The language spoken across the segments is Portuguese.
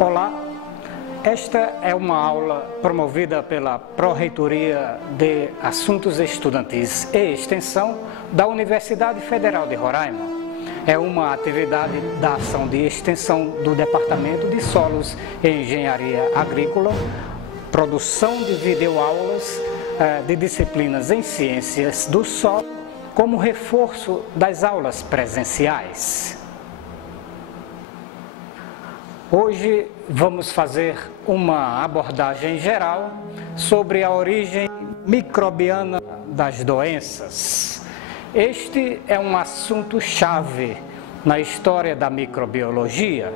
Olá, esta é uma aula promovida pela Pró-Reitoria de Assuntos Estudantis e Extensão da Universidade Federal de Roraima. É uma atividade da ação de extensão do Departamento de Solos e Engenharia Agrícola, produção de videoaulas de disciplinas em Ciências do Solo, como reforço das aulas presenciais. Hoje vamos fazer uma abordagem geral sobre a origem microbiana das doenças. Este é um assunto-chave na história da microbiologia,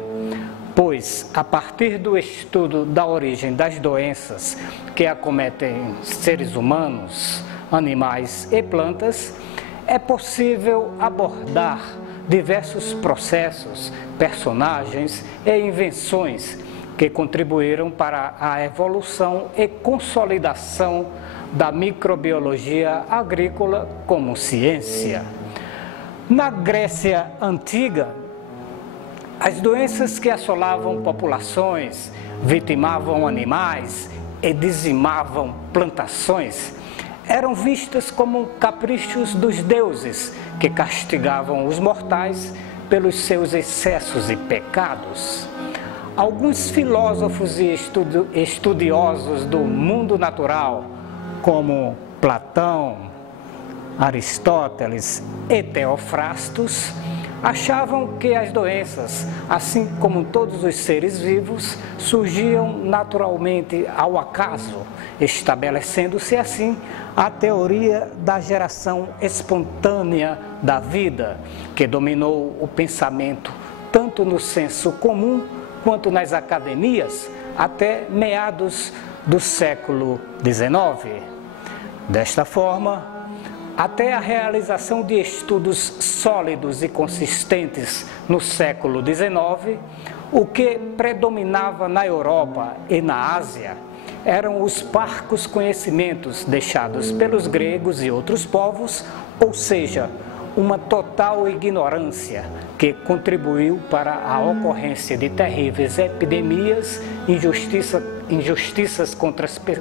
pois, a partir do estudo da origem das doenças que acometem seres humanos, animais e plantas, é possível abordar diversos processos, personagens e invenções que contribuíram para a evolução e consolidação da microbiologia agrícola como ciência. Na Grécia Antiga, as doenças que assolavam populações, vitimavam animais e dizimavam plantações eram vistas como caprichos dos deuses que castigavam os mortais pelos seus excessos e pecados. Alguns filósofos e estudiosos do mundo natural, como Platão, Aristóteles e Teofrastos, achavam que as doenças, assim como todos os seres vivos, surgiam naturalmente ao acaso, estabelecendo-se assim a teoria da geração espontânea da vida, que dominou o pensamento tanto no senso comum quanto nas academias até meados do século XIX. Desta forma, até a realização de estudos sólidos e consistentes no século XIX, o que predominava na Europa e na Ásia eram os parcos conhecimentos deixados pelos gregos e outros povos, ou seja, uma total ignorância que contribuiu para a ocorrência de terríveis epidemias, injustiças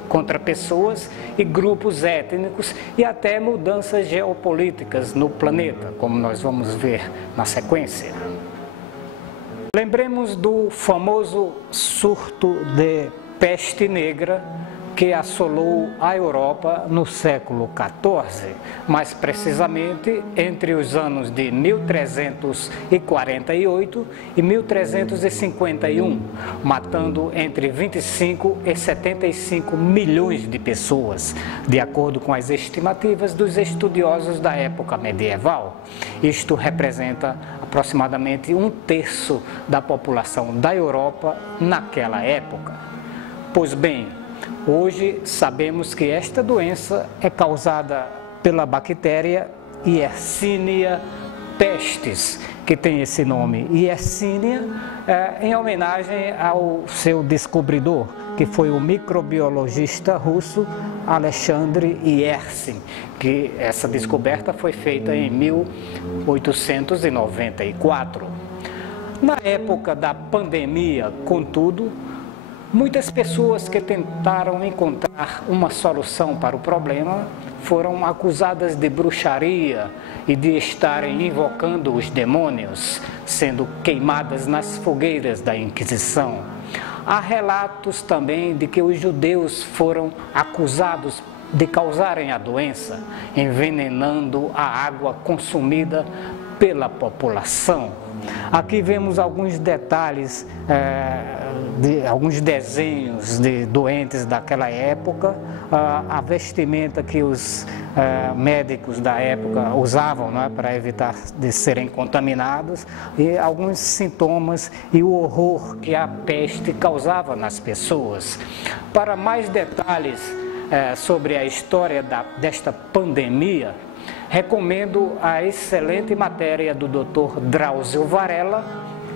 contra pessoas e grupos étnicos e até mudanças geopolíticas no planeta, como nós vamos ver na sequência. Lembremos do famoso surto de peste negra que assolou a Europa no século XIV, mais precisamente entre os anos de 1348 e 1351, matando entre 25 e 75 milhões de pessoas, de acordo com as estimativas dos estudiosos da época medieval. Isto representa aproximadamente 1/3 da população da Europa naquela época. Pois bem, hoje sabemos que esta doença é causada pela bactéria Yersinia pestis, que tem esse nome, Yersinia, em homenagem ao seu descobridor, que foi o microbiologista russo Alexandre Yersin, que essa descoberta foi feita em 1894. Na época da pandemia, contudo, muitas pessoas que tentaram encontrar uma solução para o problema foram acusadas de bruxaria e de estarem invocando os demônios, sendo queimadas nas fogueiras da Inquisição. Há relatos também de que os judeus foram acusados de causarem a doença, envenenando a água consumida pela população. Aqui vemos alguns detalhes, alguns desenhos de doentes daquela época, a vestimenta que os médicos da época usavam, né, para evitar de serem contaminados, e alguns sintomas e o horror que a peste causava nas pessoas. Para mais detalhes sobre a história desta pandemia, recomendo a excelente matéria do Dr. Drauzio Varela,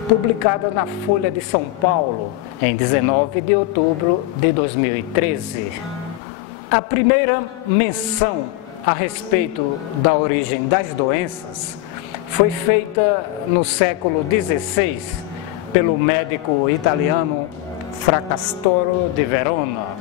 publicada na Folha de São Paulo, em 19 de outubro de 2013. A primeira menção a respeito da origem das doenças foi feita no século XVI, pelo médico italiano Fracastoro de Verona.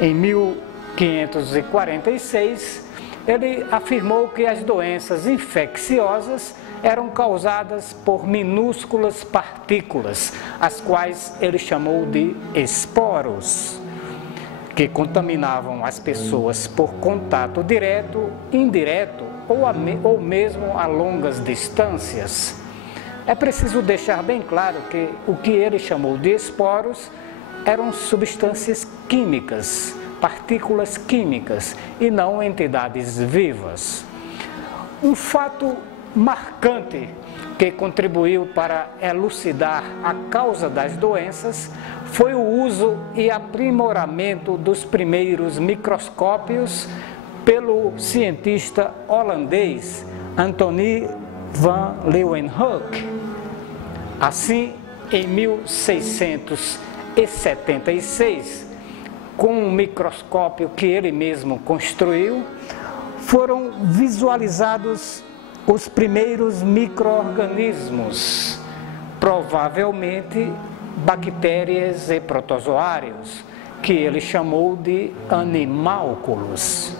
Em 1546, ele afirmou que as doenças infecciosas eram causadas por minúsculas partículas, as quais ele chamou de esporos, que contaminavam as pessoas por contato direto, indireto ou mesmo a longas distâncias. É preciso deixar bem claro que o que ele chamou de esporos eram substâncias químicas, partículas químicas e não entidades vivas. Um fato marcante que contribuiu para elucidar a causa das doenças foi o uso e aprimoramento dos primeiros microscópios pelo cientista holandês Antony van Leeuwenhoek. Assim, em 1676, com um microscópio que ele mesmo construiu, foram visualizados os primeiros micro-organismos, provavelmente bactérias e protozoários, que ele chamou de animálculos.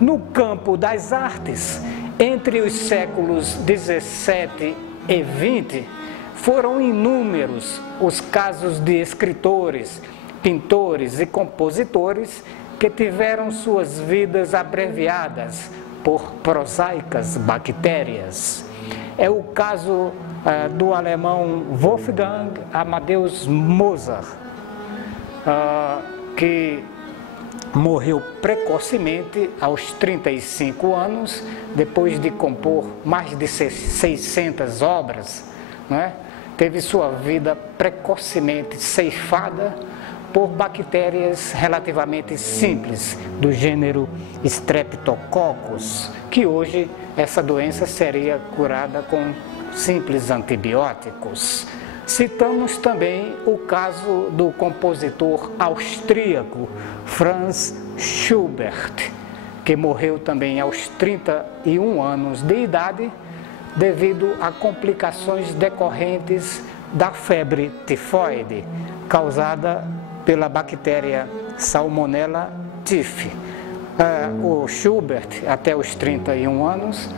No campo das artes, entre os séculos 17 e 20, foram inúmeros os casos de escritores, pintores e compositores que tiveram suas vidas abreviadas por prosaicas bactérias. É o caso do alemão Wolfgang Amadeus Mozart, que morreu precocemente aos 35 anos, depois de compor mais de 600 obras, né? Teve sua vida precocemente ceifada por bactérias relativamente simples, do gênero Streptococcus, que hoje essa doença seria curada com simples antibióticos. Citamos também o caso do compositor austríaco Franz Schubert, que morreu também aos 31 anos de idade, devido a complicações decorrentes da febre tifoide, causada pela bactéria Salmonella typhi. O Schubert, até os 31 anos,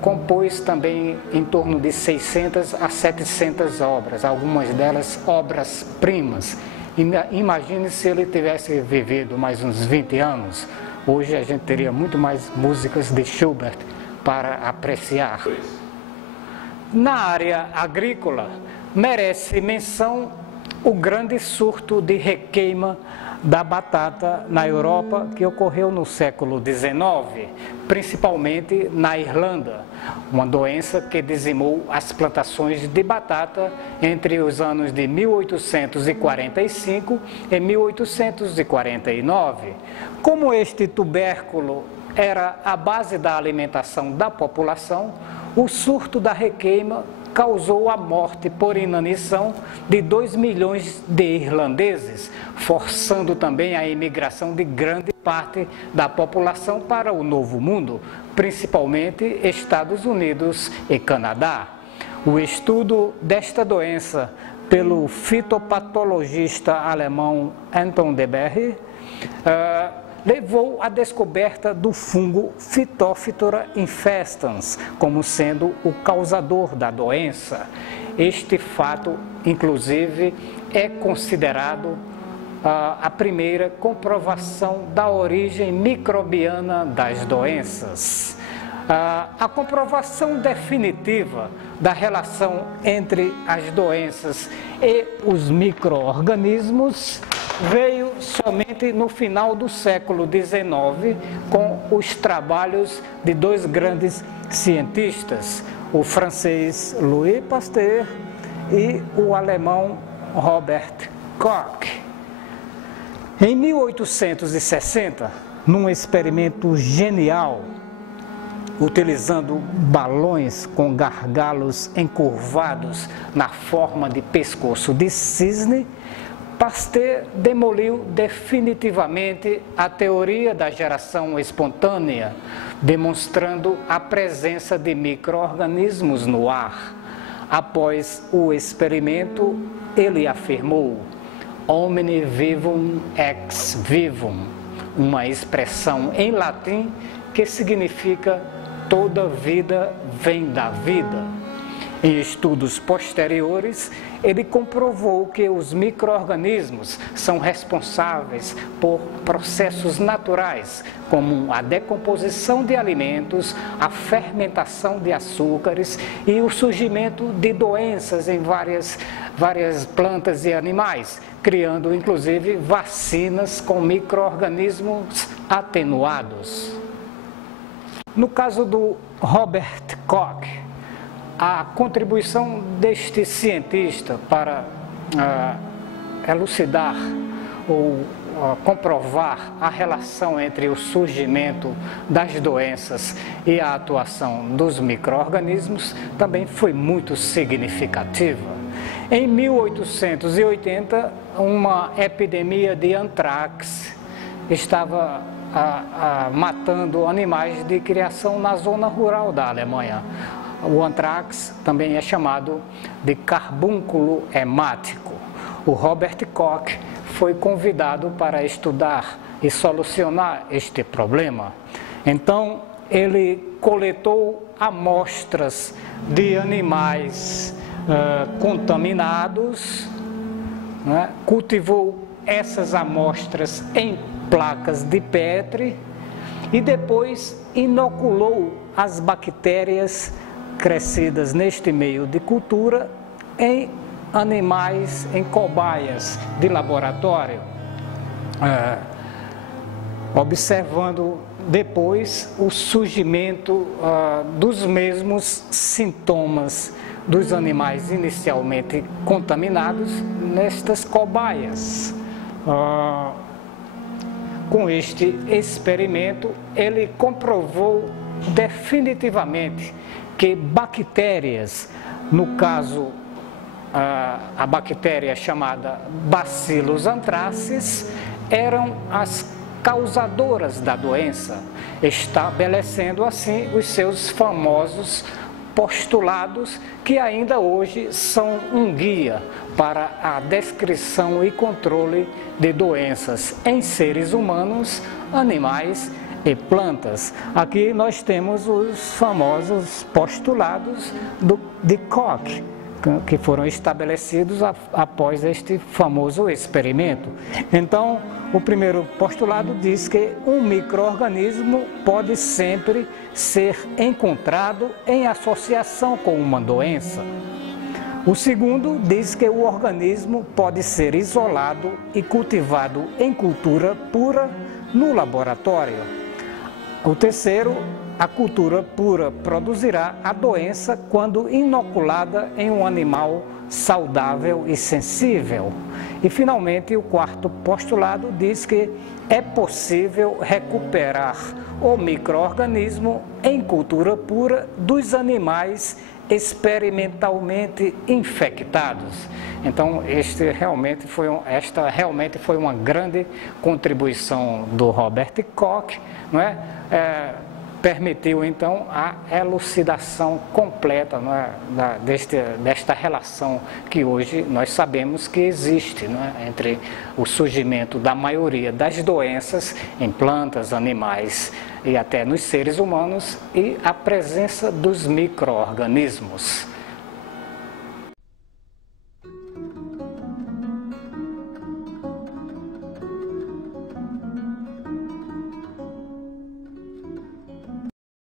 compôs também em torno de 600 a 700 obras, algumas delas obras-primas. Imagine se ele tivesse vivido mais uns 20 anos, hoje a gente teria muito mais músicas de Schubert para apreciar. Na área agrícola, merece menção o grande surto de requeima da batata na Europa que ocorreu no século XIX, principalmente na Irlanda, uma doença que dizimou as plantações de batata entre os anos de 1845 e 1849. Como este tubérculo era a base da alimentação da população, o surto da requeima causou a morte por inanição de 2 milhões de irlandeses, forçando também a imigração de grande parte da população para o Novo Mundo, principalmente Estados Unidos e Canadá. O estudo desta doença pelo fitopatologista alemão Anton de Berry levou à descoberta do fungo Phytophthora infestans como sendo o causador da doença. Este fato, inclusive, é considerado a primeira comprovação da origem microbiana das doenças. A comprovação definitiva da relação entre as doenças e os micro-organismos veio somente no final do século XIX, com os trabalhos de dois grandes cientistas, o francês Louis Pasteur e o alemão Robert Koch. Em 1860, num experimento genial, utilizando balões com gargalos encurvados na forma de pescoço de cisne, Pasteur demoliu definitivamente a teoria da geração espontânea, demonstrando a presença de micro-organismos no ar. Após o experimento, ele afirmou: "Omne vivum ex vivum", uma expressão em latim que significa toda vida vem da vida. Em estudos posteriores, ele comprovou que os micro-organismos são responsáveis por processos naturais, como a decomposição de alimentos, a fermentação de açúcares e o surgimento de doenças em várias plantas e animais, criando inclusive vacinas com micro-organismos atenuados. No caso do Robert Koch, a contribuição deste cientista para elucidar ou comprovar a relação entre o surgimento das doenças e a atuação dos micro-organismos também foi muito significativa. Em 1880, uma epidemia de antrax estava matando animais de criação na zona rural da Alemanha. O antrax também é chamado de carbúnculo hemático. O Robert Koch foi convidado para estudar e solucionar este problema. Então, ele coletou amostras de animais contaminados, né? Cultivou essas amostras em placas de Petri e depois inoculou as bactérias crescidas neste meio de cultura em animais, em cobaias de laboratório, observando depois o surgimento dos mesmos sintomas dos animais inicialmente contaminados nestas cobaias. Com este experimento, ele comprovou definitivamente que bactérias, no caso a bactéria chamada Bacillus anthracis, eram as causadoras da doença, estabelecendo assim os seus famosos postulados, que ainda hoje são um guia para a descrição e controle de doenças em seres humanos, animais e plantas. Aqui nós temos os famosos postulados de Koch, que foram estabelecidos após este famoso experimento. Então, o primeiro postulado diz que um micro-organismo pode sempre ser encontrado em associação com uma doença. O segundo diz que o organismo pode ser isolado e cultivado em cultura pura no laboratório. O terceiro, a cultura pura produzirá a doença quando inoculada em um animal saudável e sensível. E, finalmente, o quarto postulado diz que é possível recuperar o micro-organismo em cultura pura dos animais experimentalmente infectados. Então, esta realmente foi uma grande contribuição do Robert Koch, não é? Permitiu então a elucidação completa, não é, desta relação que hoje nós sabemos que existe, não é, entre o surgimento da maioria das doenças em plantas, animais e até nos seres humanos e a presença dos micro-organismos.